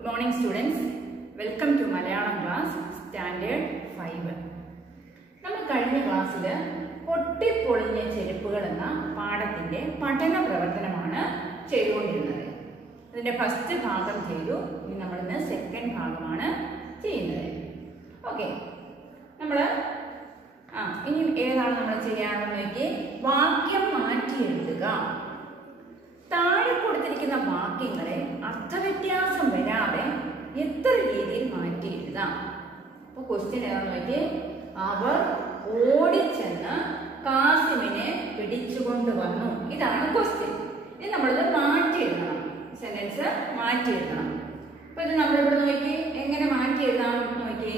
Good morning students. Welcome to Malayalam class Standard 5. നമ്മൾ കഴിഞ്ഞ ക്ലാസ്സിൽ പൊട്ടിപ്പൊളിഞ്ഞ ചെരുപ്പുകൾ എന്ന പാഠത്തിന്റെ പഠന പ്രവർത്തനമാണ് ചെയ്തുകൊണ്ടിരുന്നത്. ഇതിന്റെ ഫസ്റ്റ് ഭാഗം ചെയ്തു. ഇനി നമ്മൾ ഇന്ന് സെക്കൻഡ് ഭാഗമാണ് ചെയ്യുന്നത്. ഓക്കെ, നമ്മൾ ഇനി ഏതാണ് നമ്മൾ ചെയ്യാനുള്ളത് നോക്കി, വാക്യം മാറ്റി എഴുതുക. താഴെ കൊടുത്തിരിക്കുന്ന വാക്യങ്ങളെ അർത്ഥവ്യത്യാസം വരാതെ എത്ര രീതിയിൽ മാറ്റി എഴുതാം. അപ്പൊ ക്വസ്റ്റ്യൻ ഏതാണെന്ന് നോക്കി, അവർ ഓടിച്ചെന്ന് കാസിമിനെ പിടിച്ചുകൊണ്ട് വന്നു. ഇതാണ് ക്വസ്റ്റ്യൻ. ഇനി നമ്മളിത് മാറ്റി എഴുതണം, സെന്റൻസ് മാറ്റി എഴുതണം. അപ്പൊ ഇത് നമ്മളിവിടെ നോക്കി എങ്ങനെ മാറ്റി എഴുതാം നോക്കി.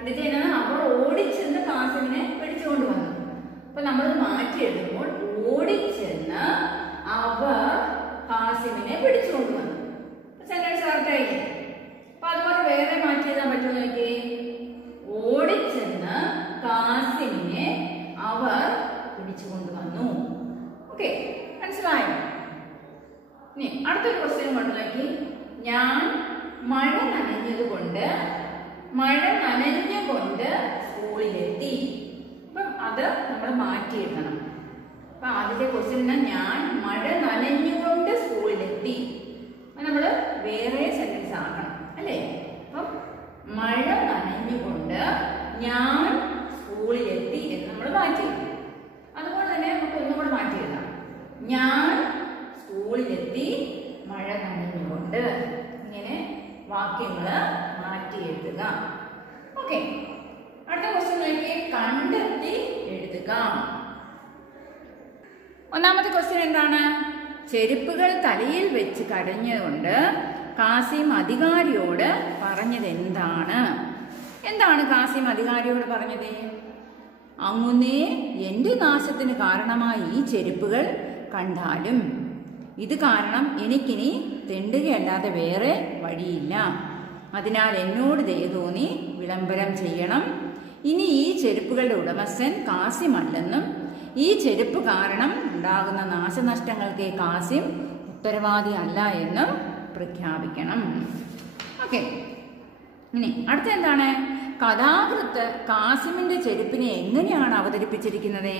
അതിന് അവർ ഓടിച്ചെന്ന് കാസിമിനെ പിടിച്ചുകൊണ്ട് വന്നു. അപ്പൊ നമ്മൾ മാറ്റി എഴുതുമ്പോൾ ഓടിച്ചെന്ന് അവർ കാസിമിനെ പിടിച്ചുകൊണ്ട് വന്നു. സെന്റൻസ് കറക്റ്റായില്ലേ? അപ്പൊ അതുപോലെ വേറെ മാറ്റി എഴുതാൻ പറ്റുമോ നോക്കി, ഓടിച്ചെന്ന് കാസിമിനെ അവർ പിടിച്ചുകൊണ്ട് വന്നു. ഓക്കെ, മനസ്സിലായോ? ഇനി അടുത്തൊരു ക്വസ്റ്റ്യൻ കൊണ്ട് നോക്കി, ഞാൻ മഴ നനഞ്ഞുകൊണ്ട് സ്കൂളിലെത്തി. അപ്പം അത് നമ്മൾ മാറ്റി എഴുതണം. അപ്പൊ ആദ്യത്തെ ക്വസ്റ്റ്യൻ ഞാൻ മഴ നനഞ്ഞുകൊണ്ട് സ്കൂളിലെത്തി. നമ്മൾ വേറെ സെന്റൻസ് ആക്കണം അല്ലേ? അപ്പം മഴ നനഞ്ഞുകൊണ്ട് ഞാൻ സ്കൂളിലെത്തി എന്ന് നമ്മൾ മാറ്റി. അതുപോലെ തന്നെ നമുക്ക് ഒന്നും കൂടെ മാറ്റി എഴുതാം. ഞാൻ സ്കൂളിലെത്തി മഴ നനഞ്ഞുകൊണ്ട്. ഇങ്ങനെ വാക്യങ്ങൾ മാറ്റി എഴുതുക. ഓക്കെ, അടുത്ത ക്വസ്റ്റ്യൻ നോക്കി, കണ്ടെത്തി എഴുതുക. ഒന്നാമത്തെ ക്വസ്റ്റ്യൻ എന്താണ്? ചെരുപ്പുകൾ തലയിൽ വെച്ച് കരഞ്ഞുകൊണ്ട് കാസിം അധികാരിയോട് പറഞ്ഞത് എന്താണ്? എന്താണ് കാസിം അധികാരിയോട് പറഞ്ഞത്? അങ്ങുന്നേ എന്റെ നാശത്തിന് കാരണമായ ഈ ചെരുപ്പുകൾ കണ്ടാലും ഇത് കാരണം എനിക്കിനി തെണ്ടുകയല്ലാതെ വേറെ വഴിയില്ല. അതിനാൽ എന്നോട് ദയ തോന്നി വിളംബരം ചെയ്യണം. ഇനി ഈ ചെരുപ്പുകളുടെ ഉടമസ്ഥൻ കാസിം അല്ലെന്നും ഈ ചെരുപ്പ് കാരണം ഉണ്ടാകുന്ന നാശനഷ്ടങ്ങൾക്ക് കാസിം ഉത്തരവാദി അല്ല എന്നും പ്രഖ്യാപിക്കണം. ഓക്കെ, ഇനി അടുത്ത എന്താണ്? കഥാകൃത്ത് കാസിമിന്റെ ചെരുപ്പിനെ എങ്ങനെയാണ് അവതരിപ്പിച്ചിരിക്കുന്നത്?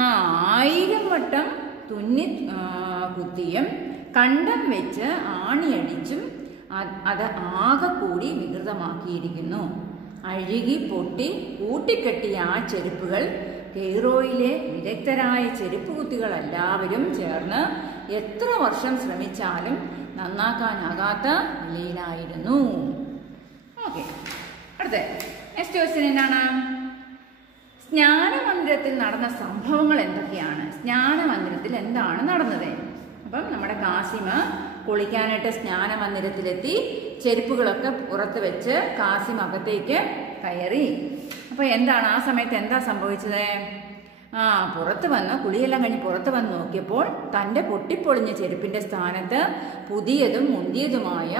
1000 വട്ടം തുന്നി കുത്തിയും കണ്ടം വെച്ച് ആണിയടിച്ചും അത് ആകെ കൂടി വികൃതമാക്കിയിരിക്കുന്നു. അഴുകി പൊട്ടി കൂട്ടിക്കെട്ടിയ ആ ചെരുപ്പുകൾ കെയ്റോയിലെ വിദഗ്ധരായ ചെരുപ്പ് കുത്തികൾ എല്ലാവരും ചേർന്ന് എത്ര വർഷം ശ്രമിച്ചാലും നന്നാക്കാനാകാത്ത നിലയിലായിരുന്നു. ഓക്കെ, അടുത്ത നെക്സ്റ്റ് ക്വസ്റ്റ്യൻ എന്താണ്? സ്നാനമന്ദിരത്തിൽ നടന്ന സംഭവങ്ങൾ എന്തൊക്കെയാണ്? സ്നാനമന്ദിരത്തിൽ എന്താണ് നടന്നത്? അപ്പം നമ്മുടെ കാസിമ കുളിക്കാനായിട്ട് സ്നാനമന്ദിരത്തിലെത്തി. ചെരുപ്പുകളൊക്കെ പുറത്ത് വെച്ച് കാസിം അകത്തേക്ക് കയറി. അപ്പൊ എന്താണ് ആ സമയത്ത് എന്താ സംഭവിച്ചത്? പുറത്ത് വന്ന് കുളിയെല്ലാം കഴിഞ്ഞ് പുറത്ത് വന്ന് നോക്കിയപ്പോൾ തൻ്റെ പൊട്ടിപ്പൊളിഞ്ഞ ചെരുപ്പിന്റെ സ്ഥാനത്ത് പുതിയതും മുന്തിയതുമായ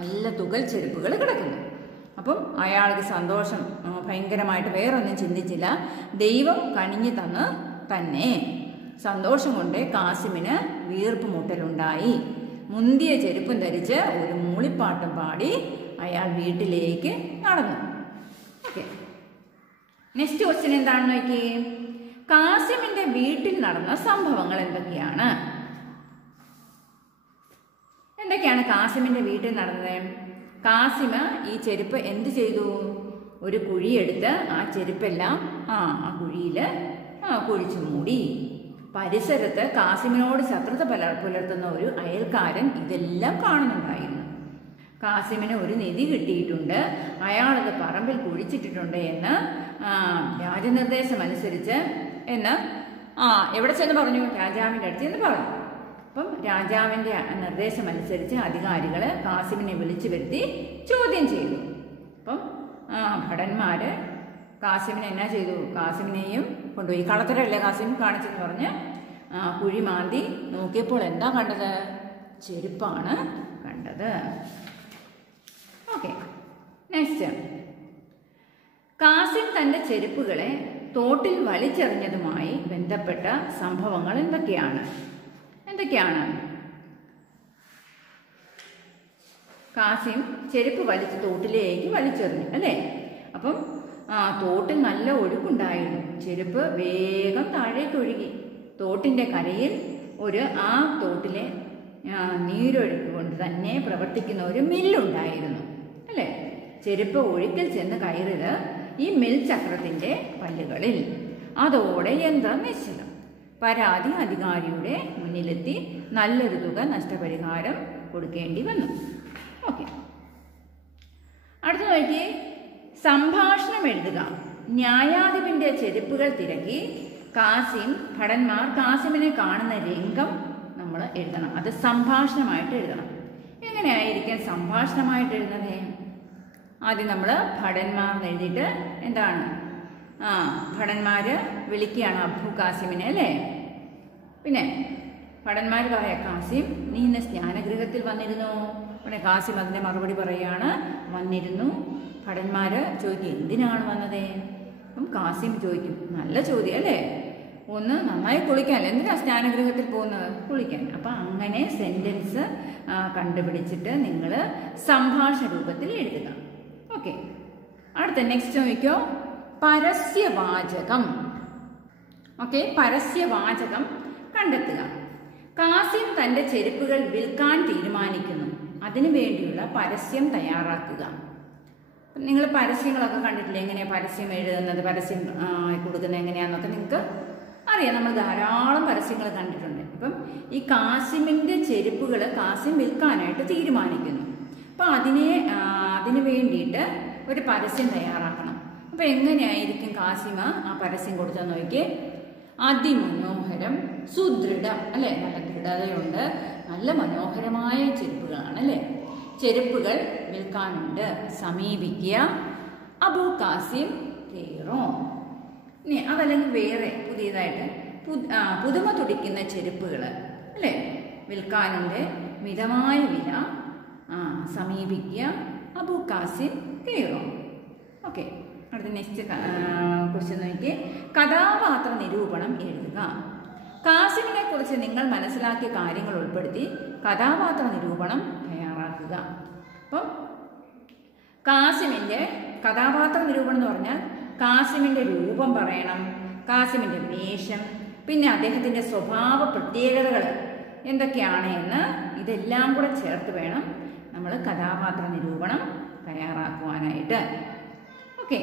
നല്ല തുകൽ ചെരുപ്പുകൾ കിടക്കുന്നു. അപ്പം അയാൾക്ക് സന്തോഷം ഭയങ്കരമായിട്ട് വേറൊന്നും ചിന്തിച്ചില്ല. ദൈവം കനിഞ്ഞു തന്ന് തന്നെ. സന്തോഷം കൊണ്ട് കാസിമിന് വീർപ്പ് മുട്ടലുണ്ടായി. മുന്തിയ ചെരുപ്പും ധരിച്ച് ഒരു മൂളിപ്പാട്ടും പാടി അയാൾ വീട്ടിലേക്ക് നടന്നു. ഓക്കെ, നെക്സ്റ്റ് ക്വസ്റ്റ്യൻ എന്താണെന്ന് നോക്കി, കാസിമിന്റെ വീട്ടിൽ നടന്ന സംഭവങ്ങൾ എന്തൊക്കെയാണ്? കാസിമിന്റെ വീട്ടിൽ നടന്നത്? കാസിമ ഈ ചെരുപ്പ് എന്ത് ചെയ്തു? ഒരു കുഴിയെടുത്ത് ആ ചെരുപ്പെല്ലാം ആ കുഴിയിൽ കുഴിച്ചു മൂടി. പരിസരത്ത് കാസിമിനോട് ശത്രുത പുലർത്തുന്ന ഒരു അയൽക്കാരൻ ഇതെല്ലാം കാണുന്നുണ്ടായിരുന്നു. കാസിമിന് ഒരു നിധി കിട്ടിയിട്ടുണ്ട്, അയാളത് പറമ്പിൽ കുഴിച്ചിട്ടിട്ടുണ്ട് എന്ന് രാജനിർദ്ദേശം അനുസരിച്ച് എന്ന് എവിടെ ചെന്ന് പറഞ്ഞു? രാജാവിൻ്റെ അടുത്ത് ചെന്ന് പറഞ്ഞു. അപ്പം രാജാവിൻ്റെ നിർദ്ദേശം അനുസരിച്ച് അധികാരികൾ കാസിമിനെ വിളിച്ചു വരുത്തി ചോദ്യം ചെയ്തു. അപ്പം ഭടന്മാര് കാസിമിനെ എന്നാ ചെയ്തു? കാസിമിനെയും കൊണ്ടുപോയി. കളത്തരല്ലേ കാസിം കാണിച്ചെന്ന് പറഞ്ഞ് കുഴി മാന്തി നോക്കിയപ്പോൾ എന്താ കണ്ടത്? ചെരുപ്പാണ് കണ്ടത്. ഓക്കെ, നെക്സ്റ്റ്, കാസിം തന്റെ ചെരുപ്പുകളെ തോട്ടിൽ വലിച്ചെറിഞ്ഞതുമായി ബന്ധപ്പെട്ട സംഭവങ്ങൾ എന്തൊക്കെയാണ്? കാസിം ചെരുപ്പ് വലിച്ച് തോട്ടിലേക്ക് വലിച്ചെറിഞ്ഞു അല്ലേ. അപ്പം തോട്ടിൽ നല്ല ഒഴുക്കുണ്ടായിരുന്നു. ചെരുപ്പ് വേഗം താഴേക്ക് ഒഴുകി. തോട്ടിൻ്റെ കരയിൽ ആ തോട്ടിലെ നീരൊഴുക്ക് കൊണ്ട് തന്നെ പ്രവർത്തിക്കുന്ന ഒരു മില്ലുണ്ടായിരുന്നു അല്ലേ. ചെരുപ്പ് ഒഴുക്കിൽ ചെന്ന് കയറിയത് ഈ മിൽ ചക്രത്തിൻ്റെ പല്ലുകളിൽ. അതോടെ യന്ത്രം നിശ്ചലം. പരാതി അധികാരിയുടെ മുന്നിലെത്തി നല്ലൊരു തുക നഷ്ടപരിഹാരം കൊടുക്കേണ്ടി വന്നു. ഓക്കെ, അടുത്ത നോക്കി, സംഭാഷണം എഴുതുക. ന്യായാധിപന്റെ ചെരുപ്പുകൾ തിരക്കി ഭടന്മാർ കാസിമിനെ കാണുന്ന രംഗം നമ്മൾ എഴുതണം. അത് സംഭാഷണമായിട്ട് എഴുതണം. എങ്ങനെയായിരിക്കും സംഭാഷണമായിട്ട് എഴുതുന്നത്? ആദ്യം നമ്മൾ ഭടന്മാർ എഴുതിയിട്ട് എന്താണ് ഭടന്മാര് വിളിക്കുകയാണ് അബു കാസിമിനെ അല്ലേ. പിന്നെ ഭടന്മാർ പറയാം, കാസിം നീ ഇന്ന് സ്നാനഗൃഹത്തിൽ വന്നിരുന്നു. ഉടനെ കാസിം അതിൻ്റെ മറുപടി പറയുകയാണ്, വന്നിരുന്നു. ഭടന്മാര് ചോദിക്കും, എന്തിനാണ് വന്നത്? അപ്പം കാസിം ചോദിക്കും, നല്ല ചോദ്യം അല്ലേ, ഒന്ന് നന്നായി കുളിക്കാൻ. എന്തിനാ സ്നാനഗൃഹത്തിൽ പോകുന്നത്? കുളിക്കാൻ. അപ്പം അങ്ങനെ സെന്റൻസ് കണ്ടുപിടിച്ചിട്ട് നിങ്ങൾ സംഭാഷണ രൂപത്തിൽ എഴുതുക. ഓക്കെ, അടുത്ത നെക്സ്റ്റ് നോക്കിക്കോ, പരസ്യവാചകം. ഓക്കെ, പരസ്യവാചകം കണ്ടെത്തുക. കാസിം തൻ്റെ ചെരുപ്പുകൾ വിൽക്കാൻ തീരുമാനിക്കുന്നു. അതിനു വേണ്ടിയുള്ള പരസ്യം തയ്യാറാക്കുക. നിങ്ങൾ പരസ്യങ്ങളൊക്കെ കണ്ടിട്ടില്ലേ, എങ്ങനെയാണ് പരസ്യം എഴുതുന്നത്, പരസ്യം കൊടുക്കുന്നത് എങ്ങനെയാണെന്നൊക്കെ നിങ്ങൾക്ക് അറിയാം. നമ്മൾ ധാരാളം പരസ്യങ്ങൾ കണ്ടിട്ടുണ്ട്. അപ്പം ഈ കാസിമിൻ്റെ ചെരുപ്പുകൾ കാസിം വിൽക്കാനായിട്ട് തീരുമാനിക്കുന്നു. അപ്പം അതിന് വേണ്ടിയിട്ട് ഒരു പരസ്യം തയ്യാറാക്കണം. അപ്പം എങ്ങനെയായിരിക്കും കാസിമ ആ പരസ്യം കൊടുത്തെന്ന് നോക്കിയേ. അതിമനോഹരം, സുദൃഢം അല്ലേ, നല്ല ദൃഢതയുണ്ട്, നല്ല മനോഹരമായ ചെരുപ്പുകളാണ് അല്ലേ. ചെരുപ്പുകൾ വിൽക്കാനുണ്ട്, സമീപിക്കുക. അബു കാസിം കയറോ. ഇനി അതല്ലെങ്കിൽ വേറെ പുതിയതായിട്ട് പുതുമ തുടിക്കുന്ന ചെരുപ്പുകൾ അല്ലേ വിൽക്കാനുണ്ട്, മിതമായ വില, സമീപിക്കുക. അബു കാസിം കയറോ. ഓക്കെ, അടുത്ത നെക്സ്റ്റ് ക്വസ്റ്റ്യൻ നോക്കി, കഥാപാത്ര നിരൂപണം എഴുതുക. കാസിമിനെ കുറിച്ച് നിങ്ങൾ മനസ്സിലാക്കിയ കാര്യങ്ങൾ ഉൾപ്പെടുത്തി കഥാപാത്ര നിരൂപണം തയ്യാറാക്കുക. അപ്പം കാസിമിൻ്റെ കഥാപാത്ര നിരൂപണം എന്ന് പറഞ്ഞാൽ കാസിമിൻ്റെ രൂപം പറയണം, കാസിമിൻ്റെ വേഷം, പിന്നെ അദ്ദേഹത്തിൻ്റെ സ്വഭാവ പ്രത്യേകതകൾ എന്തൊക്കെയാണ് എന്ന് ഇതെല്ലാം കൂടെ ചേർത്ത് വേണം നമ്മൾ കഥാപാത്ര നിരൂപണം തയ്യാറാക്കുവാനായിട്ട്. ഓക്കെ,